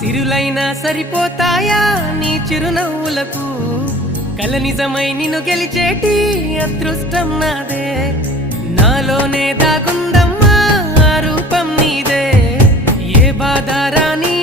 సిరులైనా సరిపోతాయా నీ చిరునవ్వులకు కల నిజమై నిన్ను గెలిచేటి అదృష్టం నాదే నాలోనే దాగుందమ్మా ఆ రూపం నీదే ఏ బాధ రాని